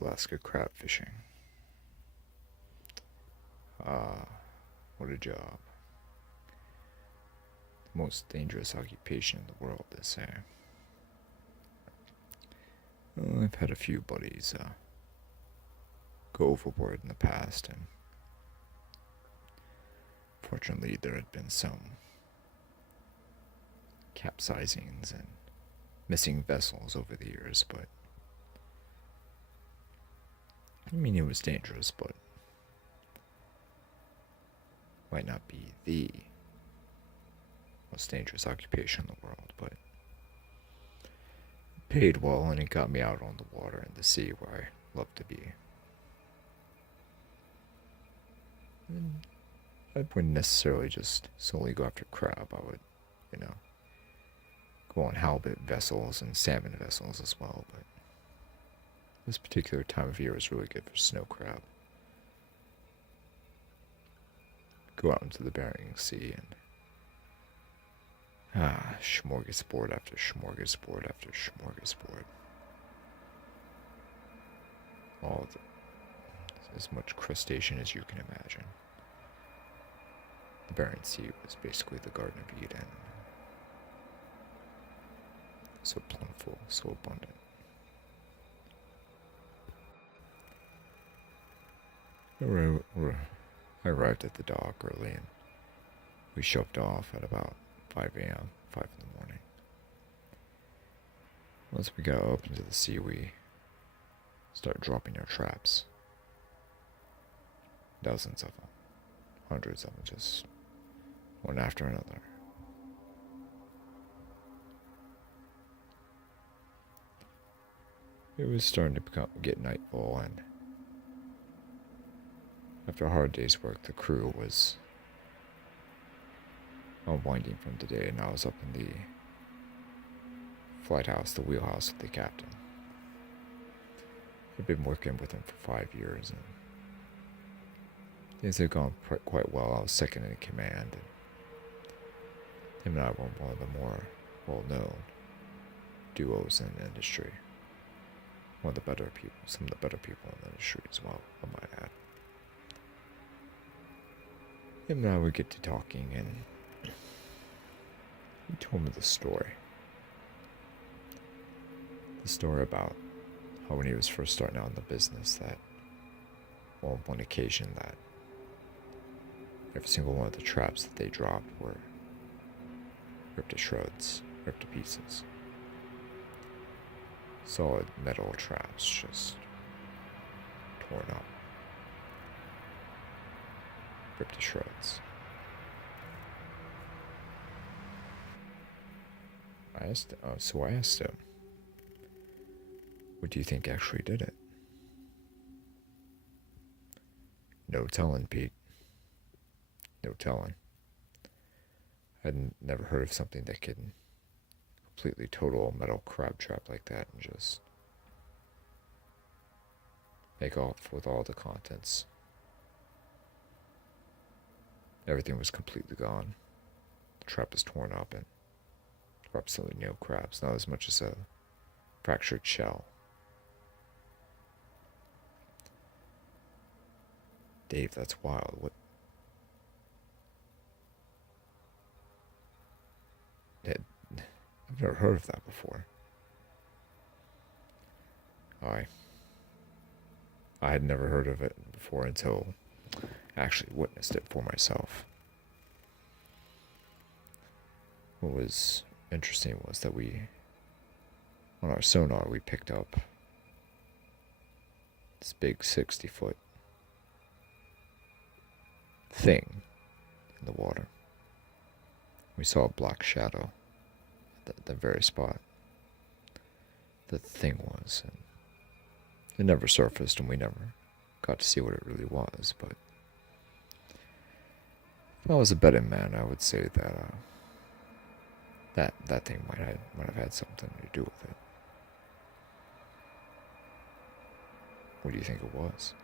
Alaska crab fishing. Ah, what a job. The most dangerous occupation in the world, they say. Well, I've had a few buddies go overboard in the past, and fortunately there had been some capsizings and missing vessels over the years, but I mean, it was dangerous, but might not be the most dangerous occupation in the world, but it paid well and it got me out on the water and the sea where I love to be. And I wouldn't necessarily just solely go after crab. I would, go on halibut vessels and salmon vessels as well, but this particular time of year is really good for snow crab. Go out into the Bering Sea and smorgasbord after smorgasbord after smorgasbord. As much crustacean as you can imagine. The Bering Sea was basically the Garden of Eden. So plentiful, so abundant. I arrived at the dock early and we shoved off at about 5 a.m., 5 in the morning. Once we got up into the sea, we started dropping our traps. Dozens of them, hundreds of them, just one after another. It was starting to get nightfall, and after a hard day's work, the crew was unwinding from the day, and I was up in the flight house, the wheelhouse with the captain. I'd been working with him for 5 years, and things had gone quite well. I was second in command, and him and I were one of the more well-known duos in the industry. One of the better people, some of the better people in the industry as well, I might add. Him and I would get to talking, and he told me the story. The story about how when he was first starting out in the business, that on one occasion that every single one of the traps that they dropped were ripped to shreds, ripped to pieces. Solid metal traps just torn up, ripped to shreds. I asked him, what do you think actually did it? No telling, Pete. No telling. I'd never heard of something that could completely total a metal crab trap like that and just make off with all the contents. Everything was completely gone. The trap was torn up and there were absolutely no crabs, not as much as a fractured shell. Dave, that's wild. What? I've never heard of that before. I had never heard of it before until I actually witnessed it for myself. What was interesting was that on our sonar, we picked up this big 60-foot thing in the water. We saw a black shadow at the very spot the thing was, and it never surfaced, and we never got to see what it really was. But if I was a betting man, I would say that that thing might have had something to do with it. What do you think it was?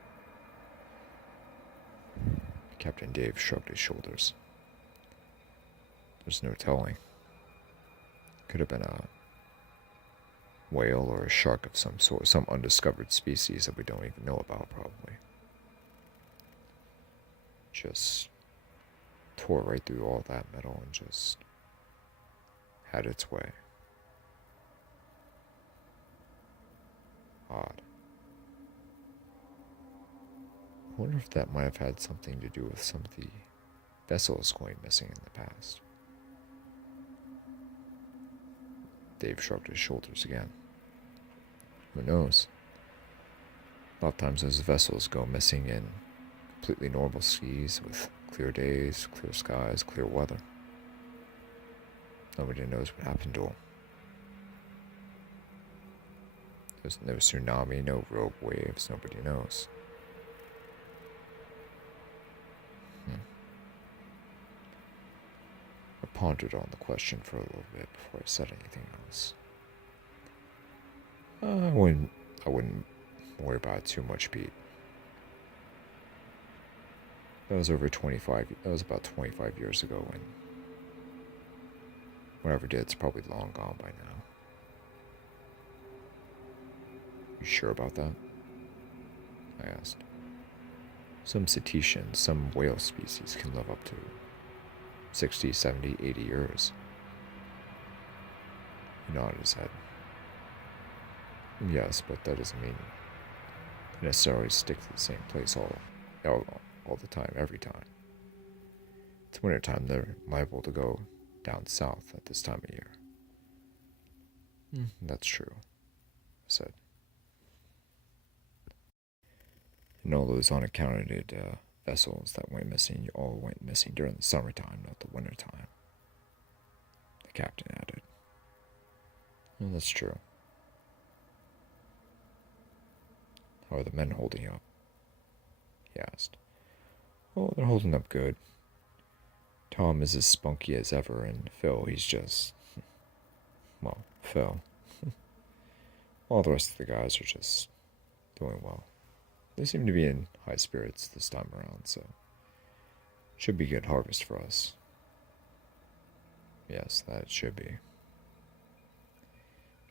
Captain Dave shrugged his shoulders. There's no telling. Could have been whale or a shark of some sort, some undiscovered species that we don't even know about, probably. Just tore right through all that metal and just had its way. Odd. I wonder if that might have had something to do with some of the vessels going missing in the past. Dave shrugged his shoulders again. Who knows? A lot of times those vessels go missing in completely normal seas with clear days, clear skies, clear weather. Nobody knows what happened to them. There's no tsunami, no rogue waves, nobody knows. I pondered on the question for a little bit before I said anything else. I wouldn't worry about it too much, Pete. That was about 25 years ago when whatever did, it's probably long gone by now. You sure about that? I asked. Some cetaceans, some whale species can live up to 60, 70, 80 years. He nodded his head. Yes, but that doesn't mean they necessarily stick to the same place all the time, every time. It's wintertime, they're liable to go down south at this time of year. That's true, I said. And all those unaccounted vessels that went missing, all went missing during the summertime, not the wintertime. The captain added. Well, that's true. How are the men holding up? He asked. Oh, they're holding up good. Tom is as spunky as ever, and Phil, he's just... well, Phil. All the rest of the guys are just doing well. They seem to be in high spirits this time around, so... should be good harvest for us. Yes, that should be.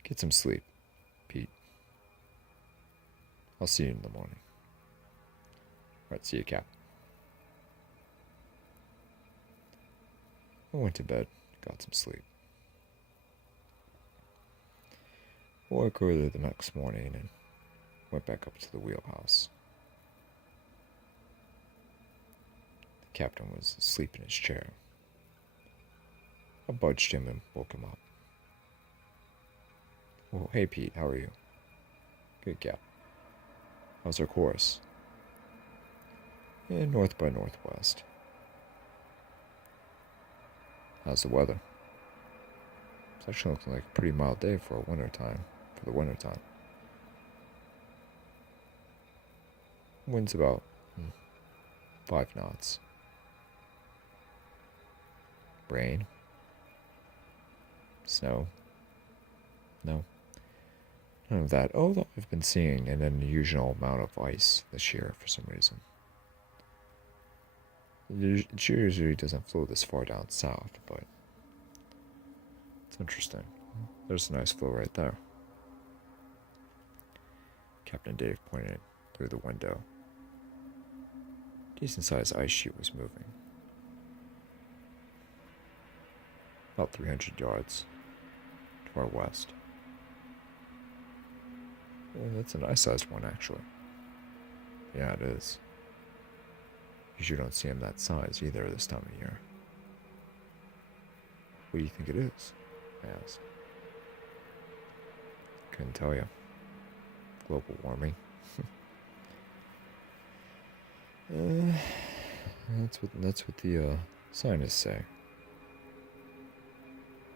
Get some sleep, Pete. I'll see you in the morning. Alright, see you, Cap. I went to bed, got some sleep. Woke early the next morning and went back up to the wheelhouse. The captain was asleep in his chair. I budged him and woke him up. Oh, hey Pete, how are you? Good, Cap. How's our course? North by northwest. How's the weather? It's actually looking like a pretty mild day for the wintertime. Wind's about 5 knots. Rain? Snow? No. None of that. Although I've been seeing an unusual amount of ice this year for some reason. It usually doesn't flow this far down south, but it's interesting. There's a nice flow right there. Captain Dave pointed through the window. Decent-sized ice sheet was moving. About 300 yards to our west. That's a nice-sized one, actually. Yeah, it is. You don't see them that size either this time of year. What do you think it is? I asked. Couldn't tell you. Global warming. That's what the scientists say.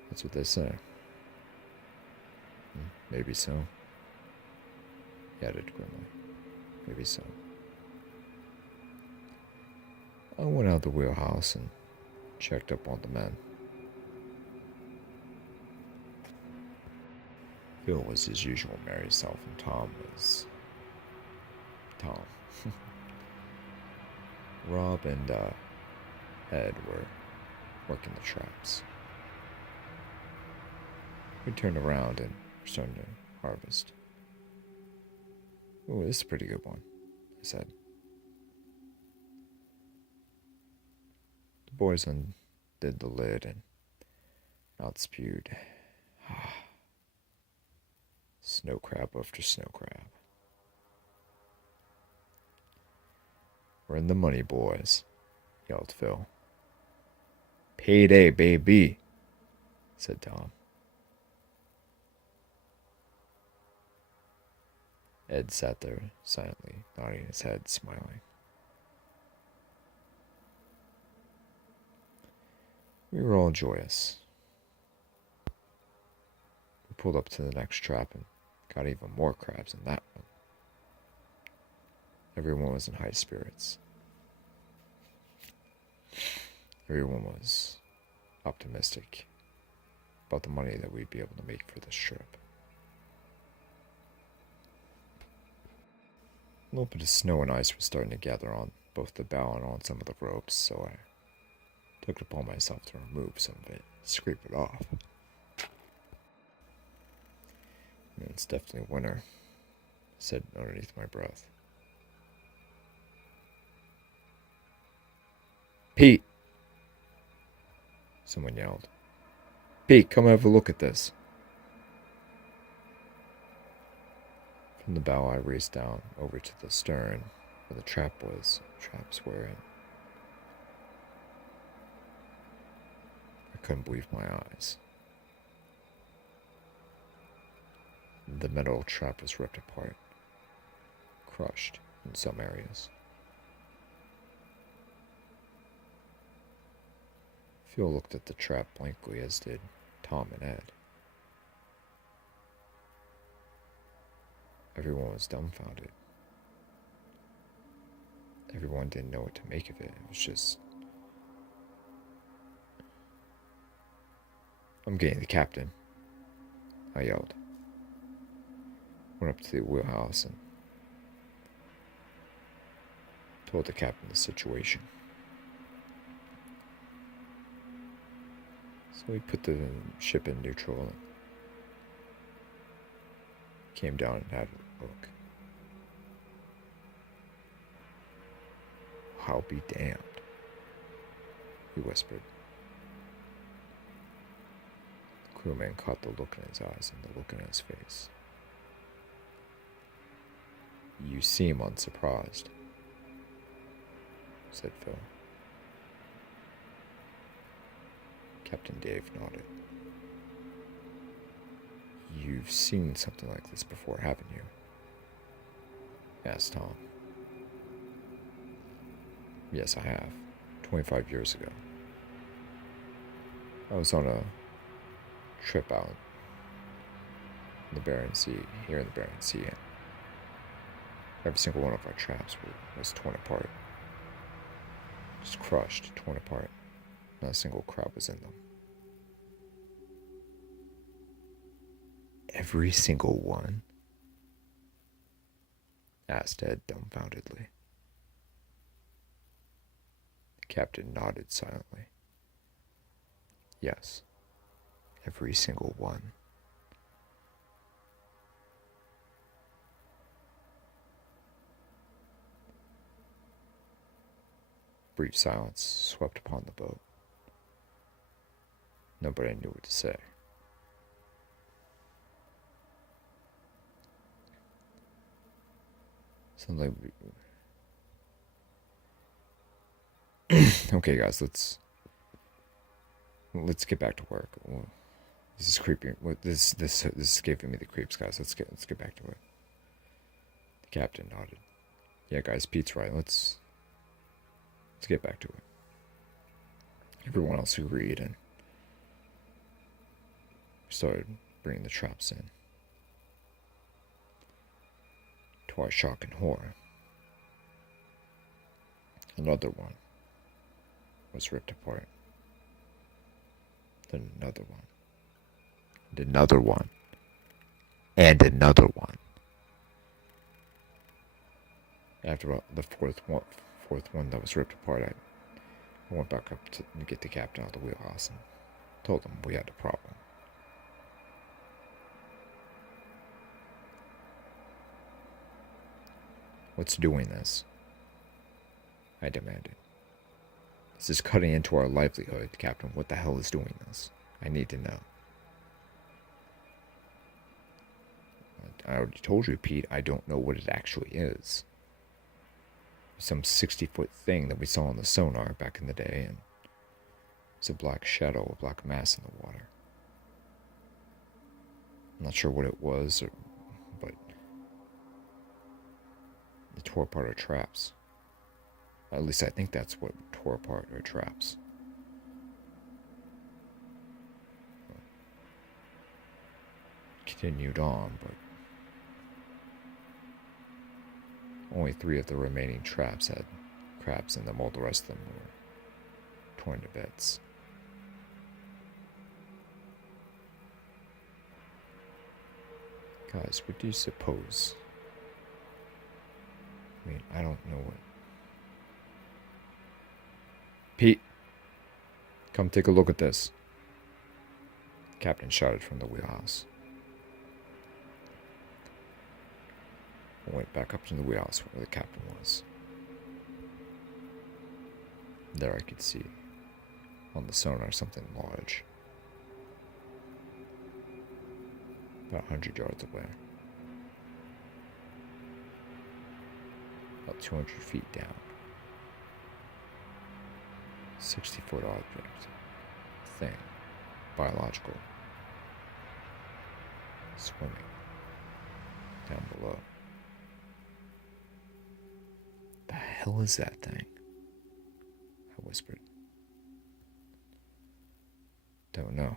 That's what they say. Maybe so. He added grimly. Maybe so. I went out the wheelhouse and checked up on the men. Phil was his usual merry self, and Tom was... Tom. Rob and Ed were working the traps. We turned around and were starting to harvest. Ooh, this is a pretty good one, I said. The boys undid the lid and out spewed snow crab after snow crab. We're in the money, boys, yelled Phil. Payday, baby, said Tom. Ed sat there silently, nodding his head, smiling. We were all joyous. We pulled up to the next trap and got even more crabs in that one. Everyone was in high spirits. Everyone was optimistic about the money that we'd be able to make for this trip. A little bit of snow and ice was starting to gather on both the bow and on some of the ropes, so I took it upon myself to remove some of it, scrape it off. And it's definitely winter, I said underneath my breath. Pete! Someone yelled. Pete, come have a look at this. From the bow, I raced down over to the stern where the traps were, and I couldn't believe my eyes. The metal trap was ripped apart, crushed in some areas. Phil looked at the trap blankly, as did Tom and Ed. Everyone was dumbfounded. Everyone didn't know what to make of it. It was just... I'm getting the captain, I yelled. Went up to the wheelhouse and told the captain the situation. So we put the ship in neutral and came down and had a look. I'll be damned, he whispered. The crewman caught the look in his eyes and the look in his face. You seem unsurprised, said Phil. Captain Dave nodded. You've seen something like this before, haven't you? Asked Tom. Yes, I have. 25 years ago. I was on a trip out in the Barents Sea, here in the Barents Sea, and every single one of our traps was torn apart. Just crushed, torn apart. Not a single crab was in them. Every single one? Asked Ed dumbfoundedly. The captain nodded silently. Yes, every single one. Brief silence swept upon the boat. Nobody knew what to say. Suddenly, okay, guys, let's get back to work. This is creepy. This is giving me the creeps, guys. Let's get back to it. The captain nodded. Yeah, guys, Pete's right. Let's get back to it. Everyone else agreed, and we started bringing the traps in. To our shock and horror, another one was ripped apart. Then another one. And another one. And another one. After about the fourth one that was ripped apart, I went back up to get the captain out of the wheelhouse and told him we had a problem. What's doing this? I demanded. This is cutting into our livelihood, Captain. What the hell is doing this? I need to know. I already told you, Pete, I don't know what it actually is. Some 60-foot thing that we saw on the sonar back in the day, and it's a black shadow, a black mass in the water. I'm not sure what it was, but it tore apart our traps. At least I think that's what tore apart our traps. Continued on, but only 3 of the remaining traps had crabs in them. All the rest of them were torn to bits. Guys, what do you suppose? I mean, I don't know what. Pete, come take a look at this. The captain shouted from the wheelhouse. I went back up to the wheelhouse where the captain was. There I could see, on the sonar, something large. About 100 yards away. About 200 feet down. 60-foot object. Thing. Biological. Swimming. Down below. The hell is that thing? I whispered. Don't know.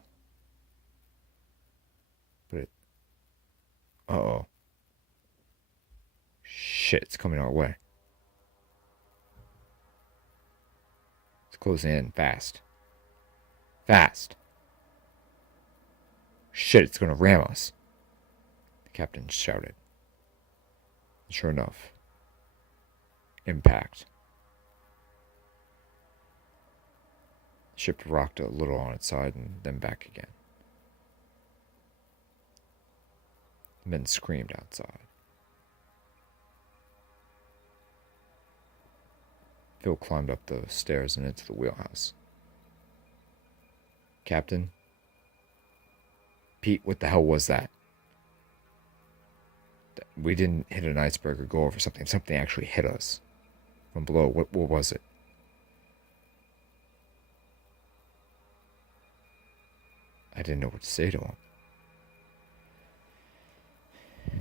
But it... Uh-oh. Shit, it's coming our way. It's closing in fast. Fast. Shit, it's gonna ram us. The captain shouted. Sure enough. Impact. The ship rocked a little on its side and then back again. The men screamed outside. Phil climbed up the stairs and into the wheelhouse. Captain? Pete, what the hell was that? We didn't hit an iceberg or go over something. Something actually hit us. From below. What was it? I didn't know what to say to him.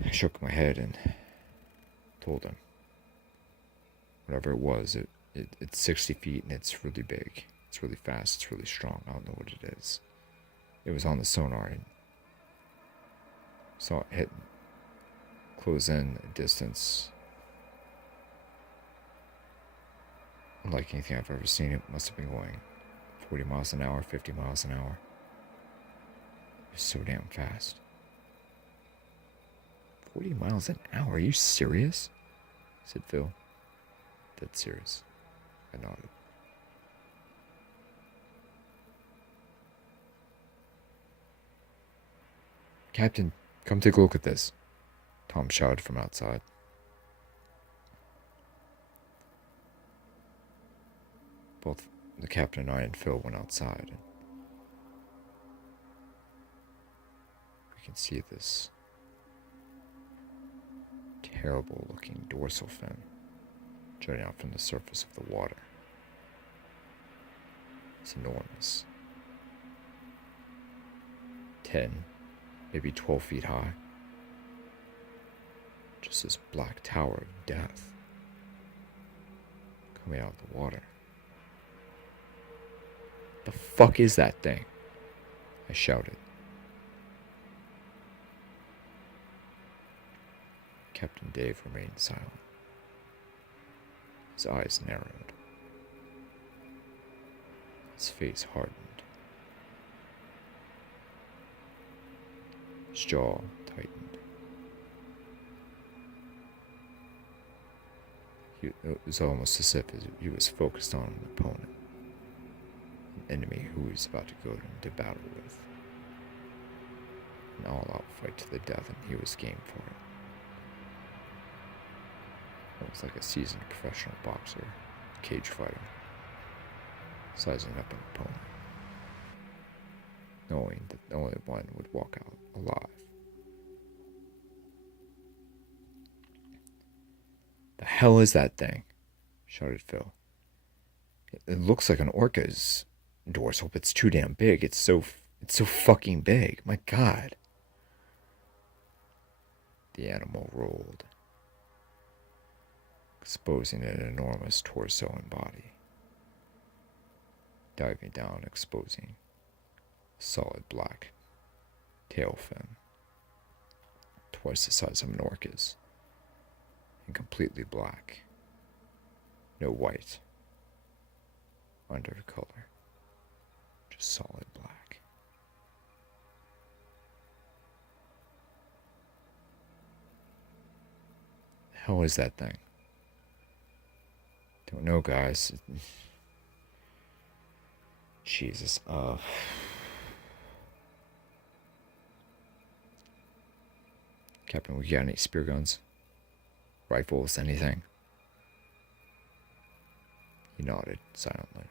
I shook my head and told him. Whatever it was, it's 60 feet and it's really big. It's really fast. It's really strong. I don't know what it is. It was on the sonar and saw it hit, close in a distance. Unlike anything I've ever seen, it must have been going 40 miles an hour, 50 miles an hour. It was so damn fast. 40 miles an hour? Are you serious? Said Phil. Dead serious. I nodded. Captain, come take a look at this. Tom shouted from outside. Both the captain and I and Phil went outside. We can see this terrible looking dorsal fin jutting out from the surface of the water. It's enormous. 10, maybe 12 feet high. Just this black tower of death coming out of the water. The fuck is that thing? I shouted. Captain Dave remained silent. His eyes narrowed. His face hardened. His jaw tightened. It was almost as if he was focused on an opponent. An enemy who he was about to go into battle with. An all-out fight to the death, and he was game for it. Looks like a seasoned professional boxer, cage fighter, sizing up an opponent, knowing that only one would walk out alive. The hell is that thing? Shouted Phil. It looks like an orca's dorsal, but it's too damn big. It's so fucking big. My God. The animal rolled, exposing an enormous torso and body, diving down, exposing a solid black tail fin, twice the size of an orca's, and completely black. No white under color, just solid black. The hell is that thing? Don't know, guys. Jesus. Captain, we got any spear guns? Rifles, anything? He nodded silently.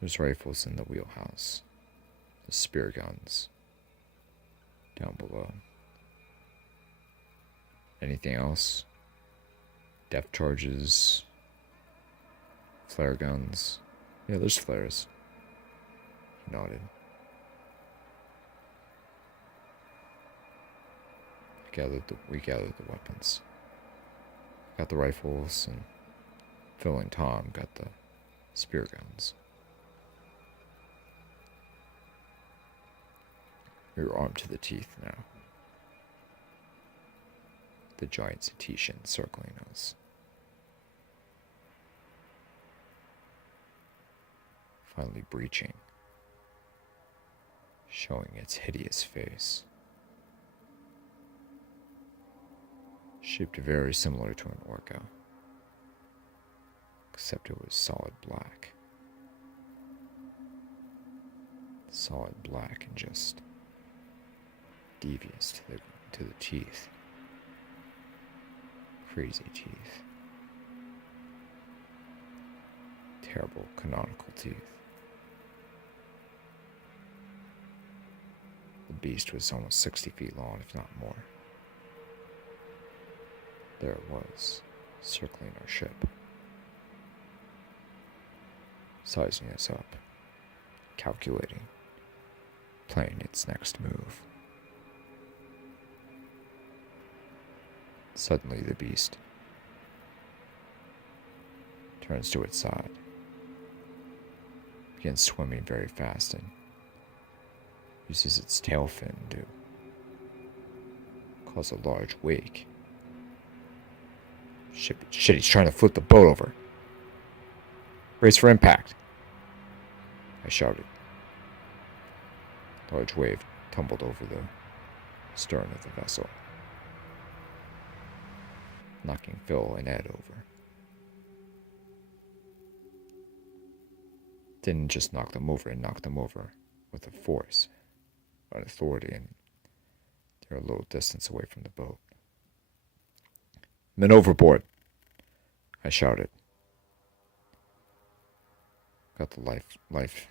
There's rifles in the wheelhouse. The spear guns down below. Anything else? Depth charges? Flare guns? Yeah, there's flares. He nodded. We gathered the weapons. Got the rifles, and Phil and Tom got the spear guns. We were armed to the teeth now. The giant cetacean circling us. Finally breaching, showing its hideous face. Shaped very similar to an orca, except it was solid black. Solid black and just devious to the teeth. Crazy teeth. Terrible canonical teeth. The beast was almost 60 feet long, if not more. There it was, circling our ship, sizing us up, calculating, planning its next move. Suddenly the beast turns to its side, begins swimming very fast, and uses its tail fin to cause a large wake. Shit, he's trying to flip the boat over. Brace for impact, I shouted. A large wave tumbled over the stern of the vessel, knocking Phil and Ed over. Didn't just knock them over, it knocked them over with a force, an authority, and they're a little distance away from the boat. Men overboard, I shouted. Got the life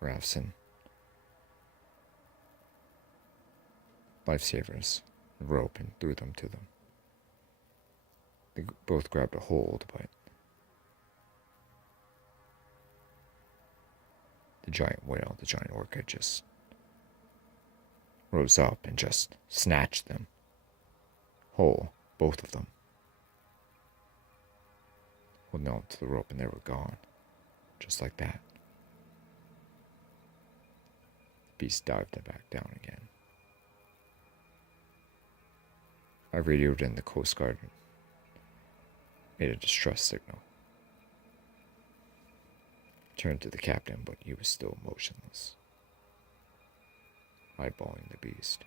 rafts and lifesavers, and rope, and threw them to them. They both grabbed a hold, but the giant whale, the giant orca, just rose up and just snatched them whole, both of them. Holding on to the rope, and they were gone, just like that. The beast dived back down again. I radioed in the Coast Guard and made a distress signal. Turned to the captain, but he was still motionless, eyeballing the beast.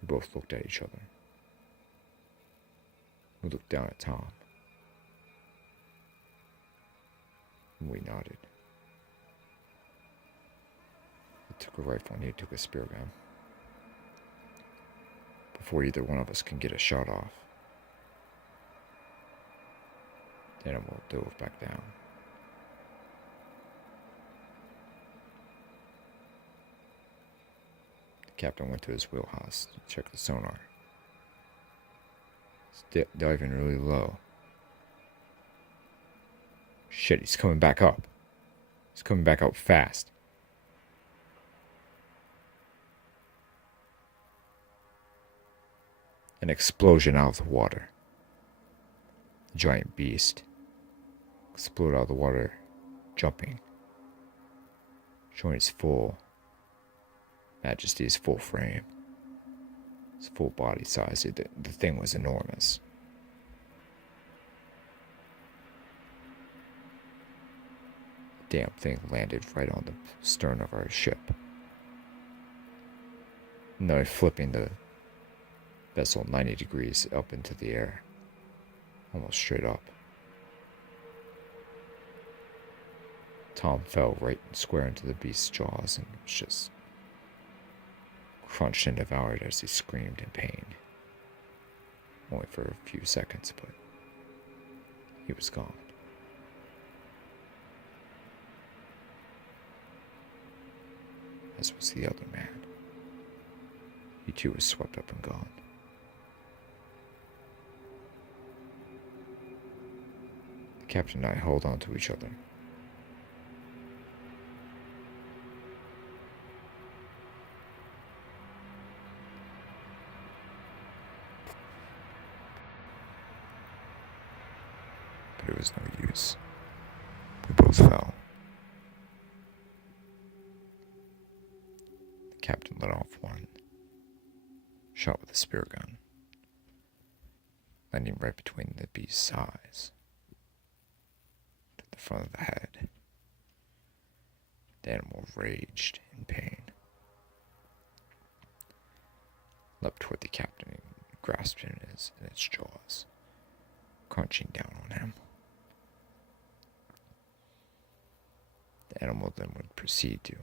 We both looked at each other. We looked down at Tom, and we nodded. I took a rifle and he took a spear gun. before either one of us can get a shot off. The animal dove back down. The captain went to his wheelhouse to check the sonar. It's diving really low. Shit, he's coming back up. He's coming back up fast. An explosion out of the water. The giant beast exploded out of the water, jumping, showing its full majesty, his full frame, his full body size. The thing was enormous. The damn thing landed right on the stern of our ship. Now flipping the vessel 90 degrees up into the air, almost straight up. Tom fell right square into the beast's jaws and was just crunched and devoured as he screamed in pain. Only for a few seconds, but he was gone. As was the other man. He too was swept up and gone. The captain and I held on to each other. But it was no use. We both fell. The captain let off one shot with a spear gun, landing right between the beast's eyes, to the front of the head. The animal raged in pain, leapt toward the captain and grasped him in its jaws, crunching down on him. The animal then would proceed to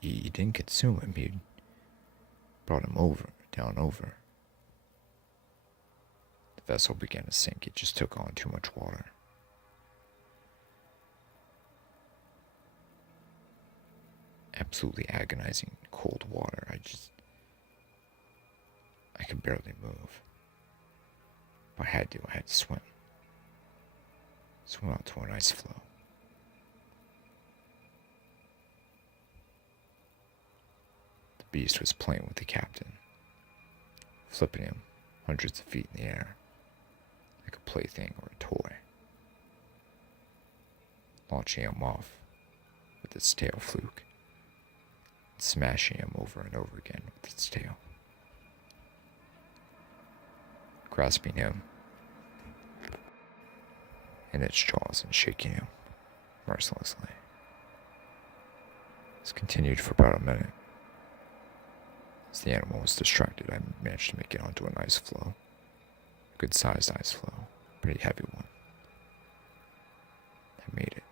He didn't consume him, he brought him down over. The vessel began to sink, it just took on too much water. Absolutely agonizing cold water, I could barely move. If I had to swim. Swim out to an ice floe. The beast was playing with the captain, flipping him hundreds of feet in the air, like a plaything or a toy, launching him off with its tail fluke, and smashing him over and over again with its tail, grasping him in its jaws and shaking him mercilessly. This continued for about a minute. As the animal was distracted, I managed to make it onto an ice floe. A good-sized ice floe. Pretty heavy one. I made it.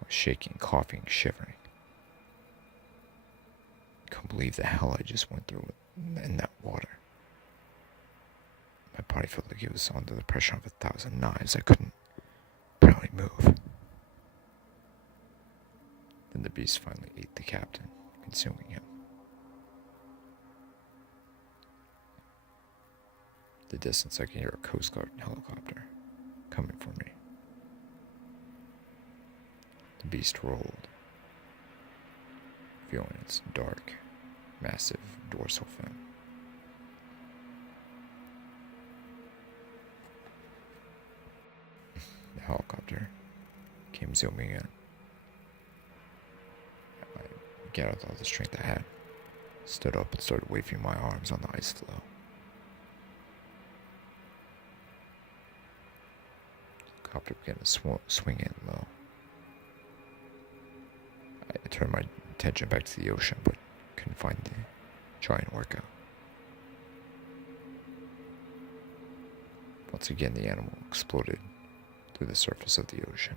I was shaking, coughing, shivering. I couldn't believe the hell I just went through in that water. My body felt like it was under the pressure of 1,000 knives. I couldn't barely move. Then the beast finally ate the captain, consuming him. The distance, I could hear a Coast Guard helicopter coming for me. The beast rolled, revealing its dark, massive dorsal fin. The helicopter came zooming in. I gathered all the strength I had, stood up and started waving my arms on the ice floe. The helicopter began to swing in low. I turned my attention back to the ocean, but couldn't find the giant orca. Once again, the animal exploded through the surface of the ocean.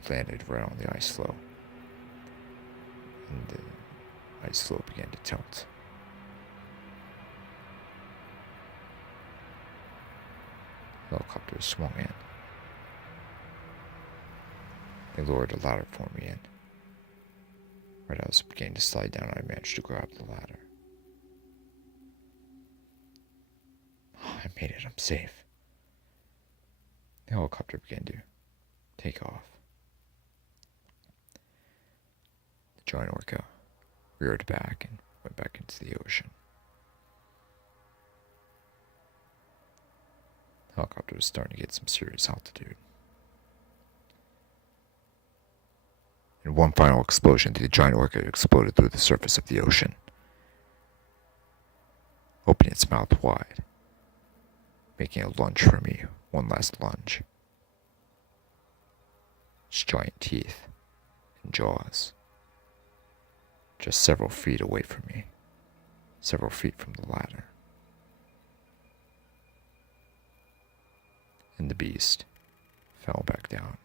Reupload landed right on the ice floe, and the ice floe began to tilt. The helicopter swung in. They lowered a ladder for me, and right as I was beginning to slide down, I managed to grab the ladder. Oh, I made it. I'm safe. The helicopter began to take off. The giant orca reared back and went back into the ocean. The helicopter was starting to get some serious altitude. In one final explosion, the giant orca exploded through the surface of the ocean, opening its mouth wide, making a lunge for me, one last lunge. Its giant teeth and jaws, just several feet away from me, several feet from the ladder. And the beast fell back down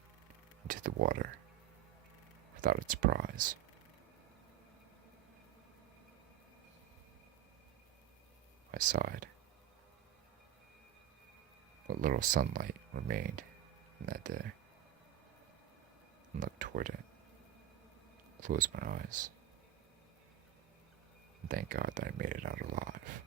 into the water without its prize. I sighed. What little sunlight remained in that day, and looked toward it, closed my eyes, and thank God that I made it out alive.